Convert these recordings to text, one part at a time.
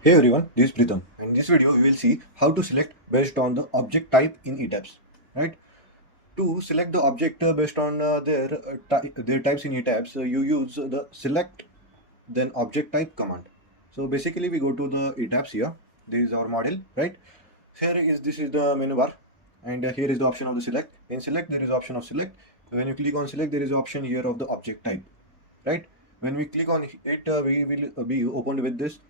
Hey everyone, this is Pritham. In this video, we will see how to select based on the object type in ETABS. Right? To select the object based on their types in ETABS, you use the select then object type command. So basically, we go to the ETABS here. This is our model, right? This is the menu bar, and here is the option of the select. In select, there is option of select. When you click on select, there is option here of the object type, right? When we click on it, we will be opened with this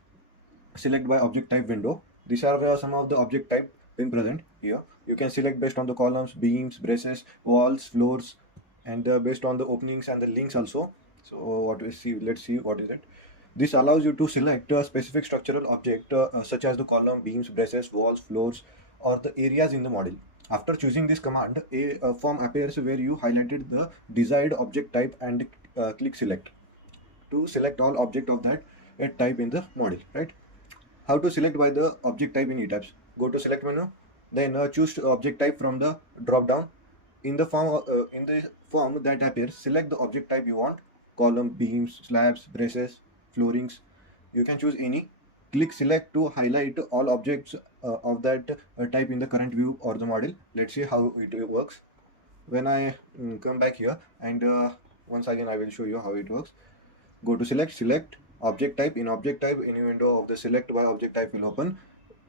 select by object type window. These are some of the object type in present here. You can select based on the columns, beams, braces, walls, floors, and based on the openings and the links also. So what we see, let's see what is it. This allows you to select a specific structural object such as the column, beams, braces, walls, floors, or the areas in the model. After choosing this command, a form appears where you highlighted the desired object type and click select to select all object of that type in the model, right? How to select by the object type in ETABS? Go to select menu, then choose object type from the drop down. In the form that appears, select the object type you want: column, beams, slabs, braces, floorings. You can choose any. Click select to highlight all objects of that type in the current view or the model. Let's see how it works. When I come back here, and once again I will show you how it works. Go to select object type. In object type, any window of the select by object type will open.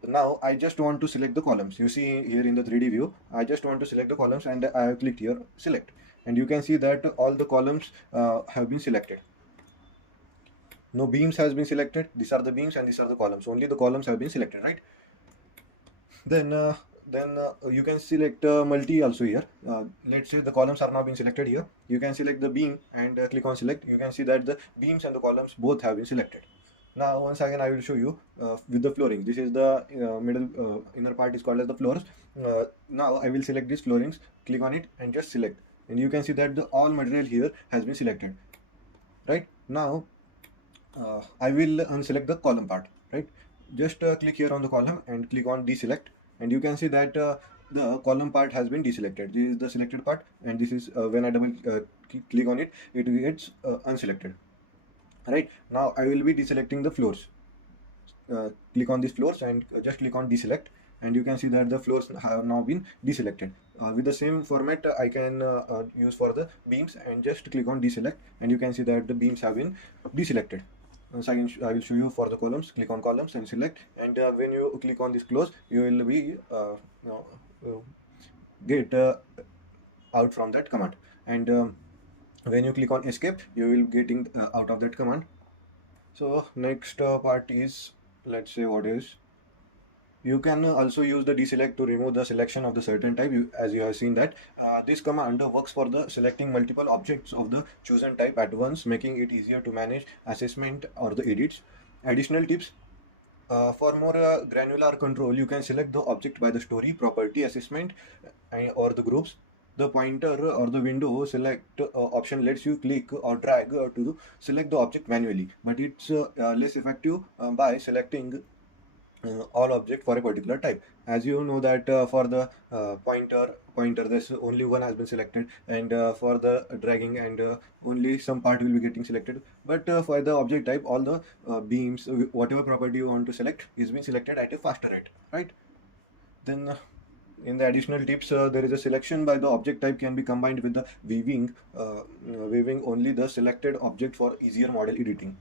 Now I just want to select the columns. You see here in the 3D view, I just want to select the columns, and I have clicked here select, and you can see that all the columns have been selected. No beams has been selected. These are the beams and these are the columns. Only the columns have been selected, right? then uh, then you can select multi also here. Let's say the columns are now being selected here. You can select the beam and click on select. You can see that the beams and the columns both have been selected. Now once again I will show you with the flooring. This is the middle inner part is called as the floors. Now I will select these floorings, click on it and just select, and you can see that the all material here has been selected. Right now I will unselect the column part, right? Just click here on the column and click on deselect, and you can see that the column part has been deselected. This is the selected part, and this is when I double click on it, it gets unselected. Right now I will be deselecting the floors. Click on these floors and just click on deselect, and you can see that the floors have now been deselected. With the same format I can use for the beams, and just click on deselect, and you can see that the beams have been deselected. Once again, I will show you for the columns. Click on columns and select, and when you click on this close, you will be uh, get out from that command, and when you click on escape, you will getting out of that command. So next part is, let's say, what is, you can also use the deselect to remove the selection of the certain type. As you have seen that this command works for the selecting multiple objects of the chosen type at once, making it easier to manage assessment or the edits. Additional tips: for more granular control, you can select the object by the story, property, assessment, or the groups. The pointer or the window select option lets you click or drag to select the object manually, but it's less effective by selecting all object for a particular type. As you know that for the pointer there's only one has been selected, and for the dragging, and only some part will be getting selected. But for the object type, all the beams, whatever property you want to select is being selected at a faster rate, right? Then in the additional tips, there is a selection by the object type can be combined with the weaving only the selected object for easier model editing.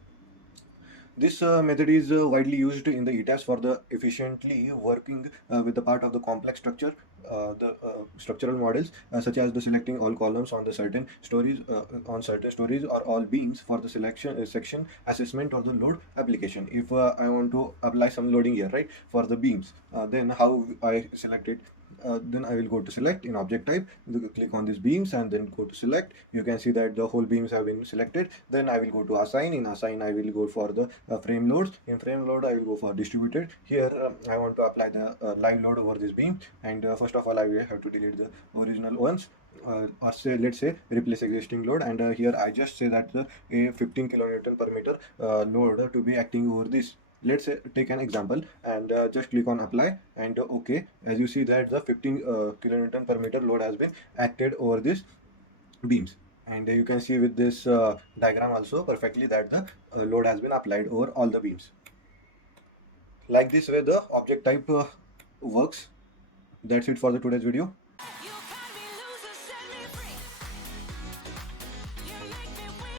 This method is widely used in the ETABS for the efficiently working with the part of the complex structure, the structural models, such as the selecting all columns on certain stories, or all beams for the selection section assessment or the load application. If I want to apply some loading here, right, for the beams, then how I select it? Then I will go to select in object type, click on these beams, and then go to select. You can see that the whole beams have been selected. Then I will go to assign. In assign, I will go for the frame loads. In frame load, I will go for distributed. Here I want to apply the live load over this beam, and first of all I will have to delete the original ones, or say, let's say, replace existing load, and here I just say that the a 15 kilonewton per meter load to be acting over this. Let's say, take an example, and just click on apply and okay. As you see that the 15 kilonewton per meter load has been acted over this beams, and you can see with this diagram also perfectly that the load has been applied over all the beams. like this way the object type works. That's it for the today's video.